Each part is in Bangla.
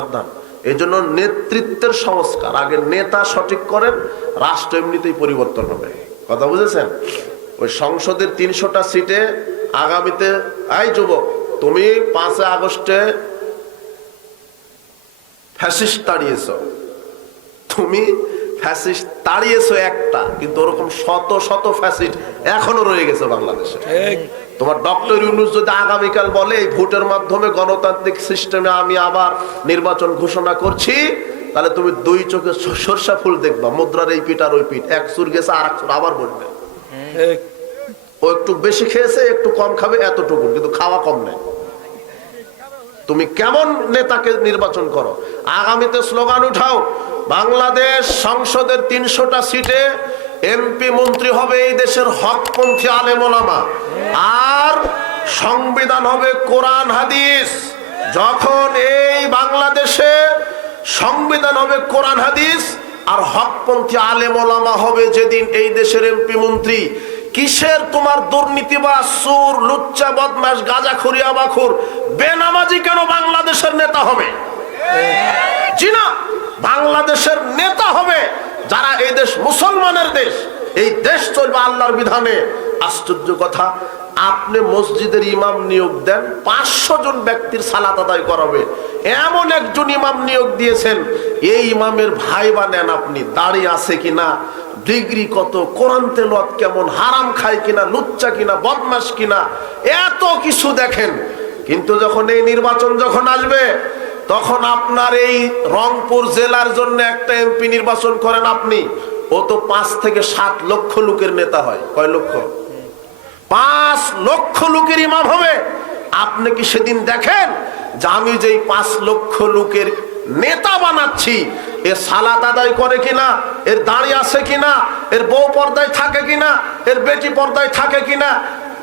সাবধান। এই জন্য নেতৃত্বের সংস্কার, আগে নেতা সঠিক করেন, রাষ্ট্র এমনিতেই পরিবর্তন হবে। কথা বুঝেছেন? ওই সংসদের ৩০০টা সিটে আগামীতে, এই যুবক তুমি ৫ আগস্টে ফ্যাসিস্ট তাড়িয়েছ, তুমি ফ্যাসিস্ট তাড়িয়েছো একটা, কিন্তু ওরকম শত শত ফ্যাসিস্ট এখনো রয়ে গেছে বাংলাদেশে। তোমার ডক্টর ইউনূস যদি আগামীকাল বলে এই ভোটের মাধ্যমে গণতান্ত্রিক সিস্টেমে আমি আবার নির্বাচন ঘোষণা করছি, তাহলে তুমি দুই চোখে সরষা ফুল দেখবা, মুদ্রার এই পিঠ আর ওই পিঠ, এক চুর গেছে আর এক চুর আবার বলবে। ও একটু বেশি খেয়েছে, একটু কম খাবে, এতটুকু, কিন্তু খাওয়া কম নেই। তুমি কেমন নেতাকে নির্বাচন করো? আগামীতে স্লোগান উঠাও, বাংলাদেশ সংসদের ৩০০টা সিটে এমপি মন্ত্রী হবে এই দেশের হকপন্থী আলেম ওলামা, আর সংবিধান হবে কোরআন হাদিস। যখন এই বাংলাদেশে সংবিধান হবে কোরআন হাদিস আর হকপন্থী আলেম ওলামা হবে যেদিন এই দেশের এমপি মন্ত্রী, কিসের তোমার দুর্নীতিবাজ, সুর, লুচ্চা, বদমাশ, গাঁজাখুরি, আমাখুর, বেনামাজি কেন বাংলাদেশের নেতা হবে? জি না, বাংলাদেশের নেতা হবে যারা এই দেশ মুসলমানের দেশ, এই দেশ চলবে আল্লাহর বিধানে। আশ্চর্য কথা, আপনি মসজিদের ইমাম নিয়োগ দেন, ৫০০ জন ব্যক্তির সালাত আদায় করাবে, এমন একজন ইমাম নিয়োগ দিয়েছেন, এই ইমামের ভাইবা নেন আপনি, দাড়ি আছে কিনা, ডিগ্রি কত, কোরআন তেলাওয়াত কেমন, হারাম খায় কিনা, লুচ্চা কিনা, বদমাশ কিনা, এত কিছু দেখেন। কিন্তু যখন এই নির্বাচন যখন আসবে, তখন আপনার এই রংপুর জেলার জন্য একটা এমপি নির্বাচন করেন আপনি, ও তো ৫ থেকে ৭ লক্ষ লোকের নেতা হয়। কয় লক্ষ? ৫ লক্ষ লোকের ইমাম হবে। আপনি কি সেদিন দেখেন যে আমি যেই ৫ লক্ষ লোকের নেতা বানাচ্ছি, এর সালাত আদায় করে কিনা, এর দাঁড়িয়ে আছে কিনা, এর বউ পর্দায় থাকে কিনা, এর বেটি পর্দায় থাকে কিনা,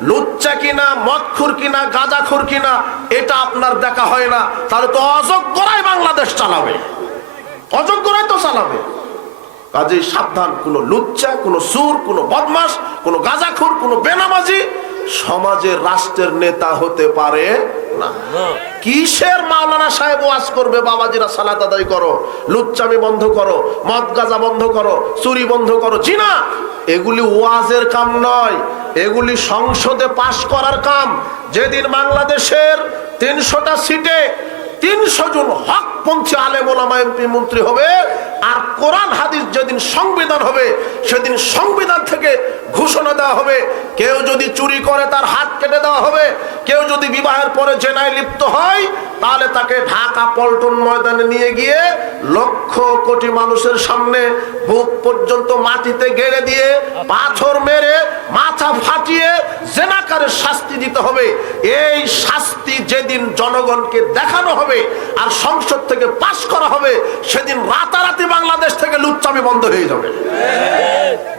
লুচ্চা কিনা, মদখুর কিনা, গাঁজাখুর কিনা, এটা আপনার দেখা হয় না, তাহলে তো অযোগ্যরাই বাংলাদেশ চালাবে, অযোগ্যরাই তো চালাবে। কাজেই সাবধান, কোনো লুচ্চা, কোনো সুর, কোনো বদমাস, কোনো গাঁজাখুর, কোনো বেনামাজি সমাজের রাষ্ট্রের নেতা হতে পারে না। কিসের মাওলানা সাহেব ওয়াজ করবে, বাবাজিরা সালাত আদায় করো, লুচ্চামি বন্ধ করো, মদ গাঁজা বন্ধ করো, চুরি বন্ধ করো, জি না, এগুলি ওয়াজের কাম নয়, এগুলি সংসদে পাশ করার কাম। যেদিন বাংলাদেশের ৩০০টা সিটে ৩০০ জন হকপন্থী আলেম ওলামা এমপি মন্ত্রী হবে, আর কোরআন হাদিস যেদিন সংবিধান হবে, সেদিন সংবিধান থেকে ঘোষণা দেওয়া হবে, কেউ যদি চুরি করে তার হাত কেটে দেওয়া হবে, কেউ যদি বিবাহের পরে জেনায় লিপ্ত হয় তাহলে তাকে ঢাকা পল্টন ময়দানে নিয়ে গিয়ে লক্ষ কোটি মানুষের সামনে বুক পর্যন্ত মাটিতে গেড়ে দিয়ে পাথর মেরে মাথা ফাটিয়ে জেনাকারের শাস্তি দিতে হবে। এই শাস্তি যেদিন জনগণকে দেখানো হবে আর সংসদ থেকে পাশ করা হবে, সেদিন রাতারাতি বাংলাদেশ থেকে লুচ্চামি বন্ধ হয়ে যাবে।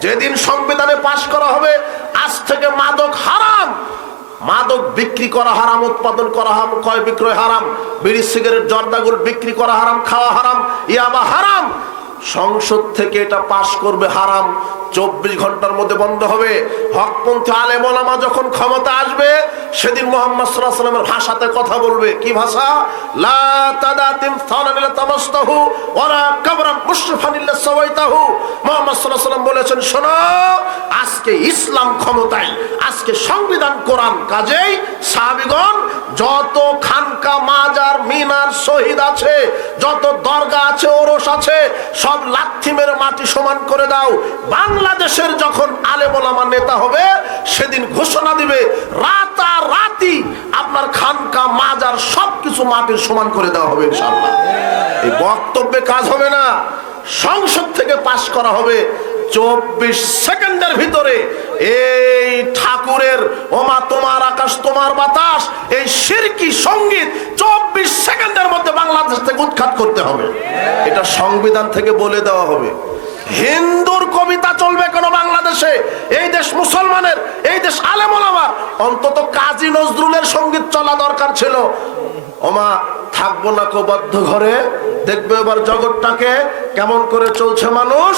যেদিন সংবিধানে পাশ করা হবে আজ থেকে মাদক হারাম, মাদক বিক্রি করা হারাম, উৎপাদন করা হারাম, ক্রয় বিক্রয় হারাম, বিড়ি সিগারেট জর্দাগুল বিক্রি করা হারাম, খাওয়া হারাম, ইয়াবা হারাম। সংসদ থেকে এটা পাশ করবে হারাম, 24 ঘন্টার মধ্যে বন্ধ হবে। হকপন্থী আলেম ওলামা যখন ক্ষমতা আসবে, সেদিন মুহাম্মদ সাল্লাল্লাহু আলাইহি ওয়াসাল্লামের ভাষাতে কথা বলবে। কি ভাষা? লা তাদাতিম সালান ইলা তামাসতাহু ওয়ালা কাবরান মুশরিফান ইল্লা সাওয়াইতাহু। মুহাম্মদ সাল্লাল্লাহু আলাইহি ওয়াসাল্লাম বলেছেন, শোনো, আজকে ইসলাম ক্ষমতায়, আজকে সংবিধান কোরআন, কাজেই সাহাবীগণ যত খানকা, মাজার, মিনার, শহীদ আছে, যত দরগা আছে, ওরস আছে, সব লাথি মেরে মাটি সমান করে দাও। বাংলাদেশের যখন আলেম ওলামা নেতা হবে, সেদিন ঘোষণা দিবে রাতারাতি আপনার খানকা, মাজার সবকিছু মাটির সমান করে দেওয়া হবে ইনশাআল্লাহ। এই বক্তব্যে কাজ হবে না, সংসদ থেকে পাশ করা হবে। 24 সেকেন্ডের ভিতরে এই ঠাকুরের ওমা তোমার আকাশ তোমার বাতাস, এই শিরকি সঙ্গীত 24 সেকেন্ডের মধ্যে বাংলাদেশ থেকে উৎখাত করতে হবে। এটা সংবিধান থেকে বলে দেওয়া হবে। হিন্দুর কবিতা চলবে কেন বাংলাদেশে? এই দেশ মুসলমানের, এই দেশ আলেম ওলামার, অন্তত কাজী নজরুলের সঙ্গীত চলা দরকার ছিল। ওমা থাকবো না কো বদ্ধ ঘরে, দেখবে এবার জগৎটাকে কেমন করে চলছে মানুষ,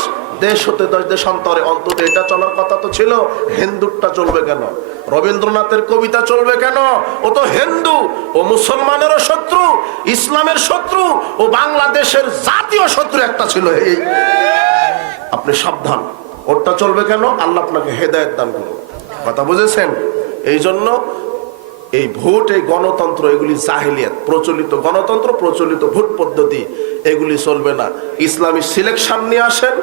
দেশ হতে দেশান্তরে অন্তত এটা চলার কথা তো ছিল। হিন্দুরটা চলবে কেন? রবীন্দ্রনাথের কবিতা চলবে কেন? ও তো হিন্দু, ও মুসলমানেরও শত্রু, ইসলামের শত্রু, ও বাংলাদেশের জাতীয় শত্রু একটা ছিল। এই আপনি সাবধান, ওরটা চলবে কেন? আল্লাহ আপনাকে হেদায়েত দান করুন। কথা বুঝেছেন? এই জন্য এই ভোট, এই গণতন্ত্র, এগুলি জাহিলিয়াত, প্রচলিত গণতন্ত্র, প্রচলিত ভোট পদ্ধতি, এগুলি চলবে না। ইসলামী সিলেকশন নিয়ে আসেন,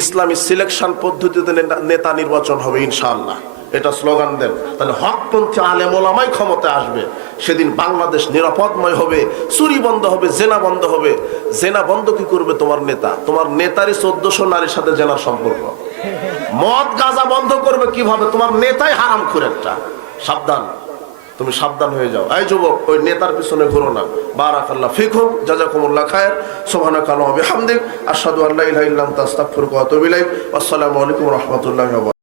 ইসলামী সিলেকশন পদ্ধতিতে নেতা নির্বাচন হবে ইনশাআল্লাহ, এটা স্লোগান দেন। তাহলে হকপন্থী আলেম ওলামাই ক্ষমতায় আসবে, সেদিন বাংলাদেশ নিরাপদময় হবে, চুরি বন্ধ হবে, জেনা বন্ধ হবে। জেনা বন্ধ কি করবে তোমার নেতা? তোমার নেতারই 1400 নারীর সাথে জেনার সম্পর্ক। মদ গাঁজা বন্ধ করবে কিভাবে? তোমার নেতাই হারামখোর একটা। সাবধান, তুমি সাবধান হয়ে যাও। এই যুবক, ওই নেতার পিছনে ঘুরো না। বারাকাল্লাহ ফিকুম, জাযাকুমুল্লাহ খায়র, সুবহানাকাল্লাহি ওয়া বিহামদিক, আশহাদু আল্লা ইলাহা ইল্লা আনতা আস্তাগফিরুকা ওয়া আতুবু ইলাইক। আসসালামু আলাইকুম ওয়া রাহমাতুল্লাহি ওয়া বারাকাতুহু।